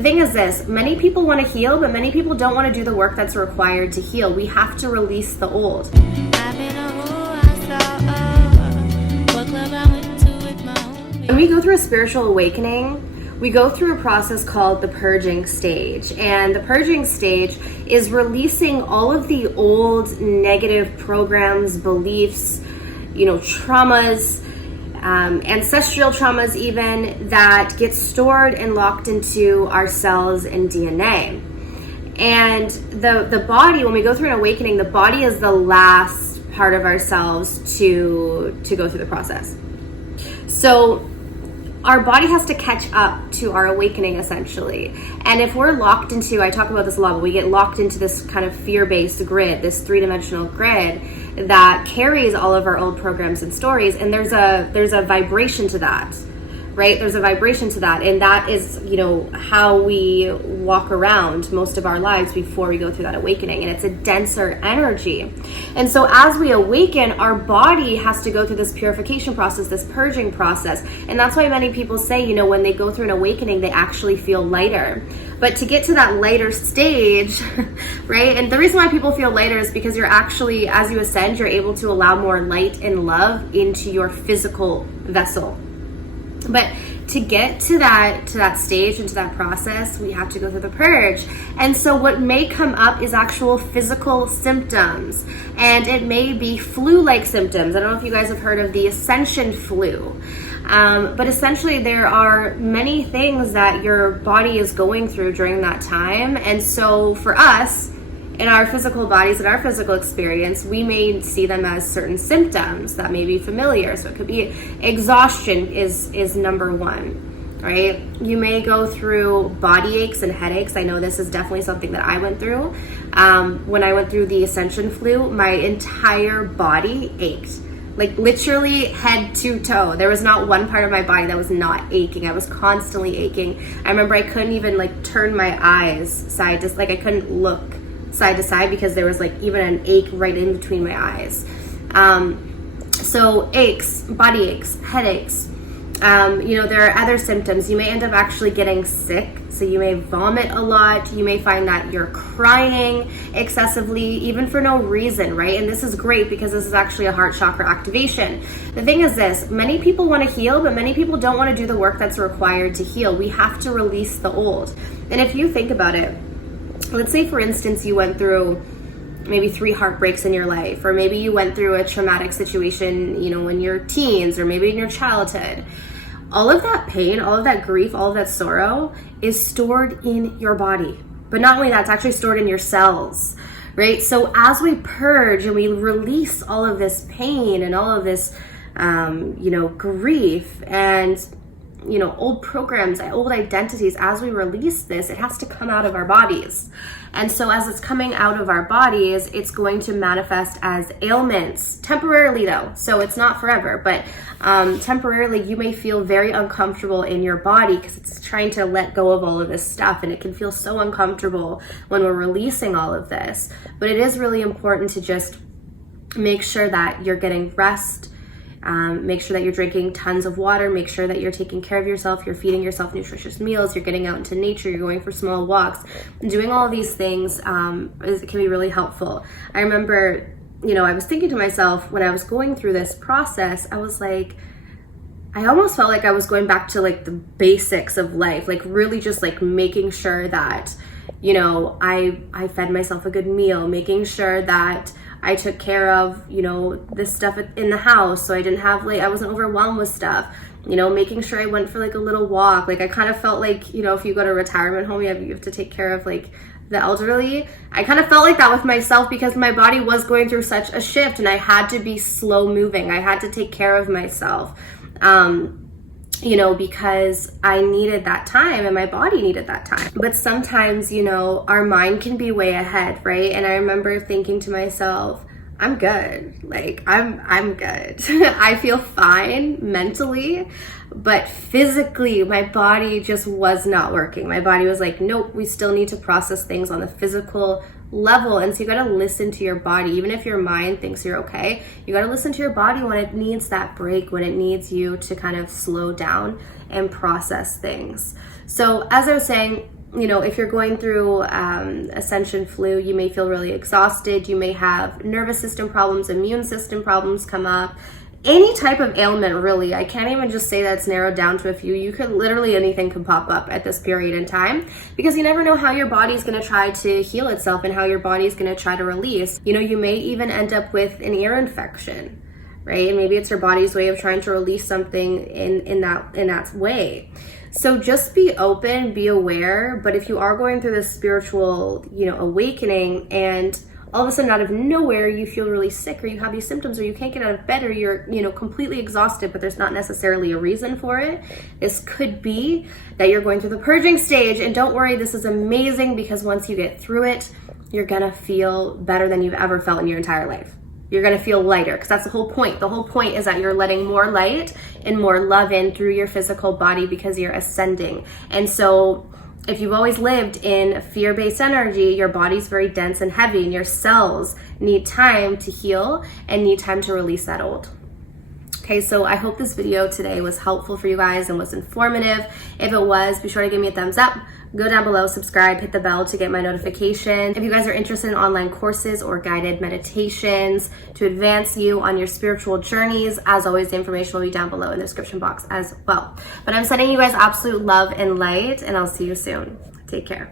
The thing is this, many people want to heal, but many people don't want to do the work that's required to heal. We have to release the old. When we go through a spiritual awakening, we go through a process called the purging stage. And the purging stage is releasing all of the old negative programs, beliefs, traumas, ancestral traumas even, that get stored and locked into our cells and DNA. And the body, when we go through an awakening, the body is the last part of ourselves to go through the process. So our body has to catch up to our awakening, essentially. And if we're locked into, I talk about this a lot, but we get locked into this kind of fear-based grid, this three-dimensional grid that carries all of our old programs and stories, and there's a vibration to that, right? There's a vibration to that, and that is, how we walk around most of our lives before we go through that awakening, and it's a denser energy. And so as we awaken, our body has to go through this purification process, this purging process, and that's why many people say, when they go through an awakening, they actually feel lighter. But to get to that lighter stage, right? And the reason why people feel lighter is because you're actually, as you ascend, you're able to allow more light and love into your physical vessel. But to get to that stage and to that process, we have to go through the purge. And so what may come up is actual physical symptoms, and it may be flu-like symptoms. I don't know if you guys have heard of the ascension flu. But essentially there are many things that your body is going through during that time. And so for us, in our physical bodies, in our physical experience, we may see them as certain symptoms that may be familiar. So it could be exhaustion is number one, right? You may go through body aches and headaches. I know this is definitely something that I went through. When I went through the ascension flu, my entire body ached. Like literally head to toe. There was not one part of my body that was not aching. I was constantly aching. I remember I couldn't even turn my eyes side to, I couldn't look side to side because there was even an ache right in between my eyes. So aches, body aches, headaches. There are other symptoms. You may end up actually getting sick. So you may vomit a lot. You may find that you're crying excessively, even for no reason, right? And this is great because this is actually a heart chakra activation. The thing is this, many people want to heal, but many people don't want to do the work that's required to heal. We have to release the old. And if you think about it, let's say, for instance, you went through maybe 3 heartbreaks in your life, or maybe you went through a traumatic situation, in your teens, or maybe in your childhood. All of that pain, all of that grief, all of that sorrow is stored in your body. But not only that, it's actually stored in your cells, right? So as we purge and we release all of this pain and all of this, grief and old programs, old identities, as we release this, it has to come out of our bodies. And so as it's coming out of our bodies, it's going to manifest as ailments, temporarily though. So it's not forever, but temporarily you may feel very uncomfortable in your body because it's trying to let go of all of this stuff, and it can feel so uncomfortable when we're releasing all of this. But it is really important to just make sure that you're getting rest. Make sure that you're drinking tons of water. Make sure that you're taking care of yourself. You're feeding yourself nutritious meals. You're getting out into nature. You're going for small walks. Doing all of these things can be really helpful. I remember, I was thinking to myself when I was going through this process, I was like, I almost felt like I was going back to the basics of life, really just making sure that, I fed myself a good meal, making sure that I took care of, this stuff in the house, so I didn't have I wasn't overwhelmed with stuff, making sure I went for a little walk. I kind of felt if you go to a retirement home, you have to take care of the elderly. I kind of felt like that with myself because my body was going through such a shift, and I had to be slow moving. I had to take care of myself, because I needed that time and my body needed that time. But sometimes, our mind can be way ahead, right? And I remember thinking to myself, I'm good. I'm good. I feel fine mentally, but physically, my body just was not working. My body was like, nope, we still need to process things on the physical level. And so you got to listen to your body. Even if your mind thinks you're okay, you got to listen to your body when it needs that break, when it needs you to kind of slow down and process things. So as I was saying, you know, if you're going through ascension flu, you may feel really exhausted. You may have nervous system problems, immune system problems come up. Any type of ailment, really. I can't even just say that's narrowed down to a few. You could literally, anything can pop up at this period in time, because you never know how your body's going to try to heal itself and how your body's going to try to release. You know, you may even end up with an ear infection, right? Maybe it's your body's way of trying to release something in that way. So just be open, be aware. But if you are going through this spiritual, you know, awakening, and all of a sudden out of nowhere you feel really sick, or you have these symptoms, or you can't get out of bed, or you're, you know, completely exhausted, but there's not necessarily a reason for it, this could be that you're going through the purging stage. And don't worry, this is amazing, because once you get through it, you're gonna feel better than you've ever felt in your entire life. You're gonna feel lighter, because that's the whole point. The whole point is that you're letting more light and more love in through your physical body, because you're ascending. And so if you've always lived in fear-based energy, your body's very dense and heavy, and your cells need time to heal and need time to release that old. Okay, so I hope this video today was helpful for you guys and was informative. If it was, be sure to give me a thumbs up. Go down below, subscribe, hit the bell to get my notification. If you guys are interested in online courses or guided meditations to advance you on your spiritual journeys, as always, the information will be down below in the description box as well. But I'm sending you guys absolute love and light, and I'll see you soon. Take care.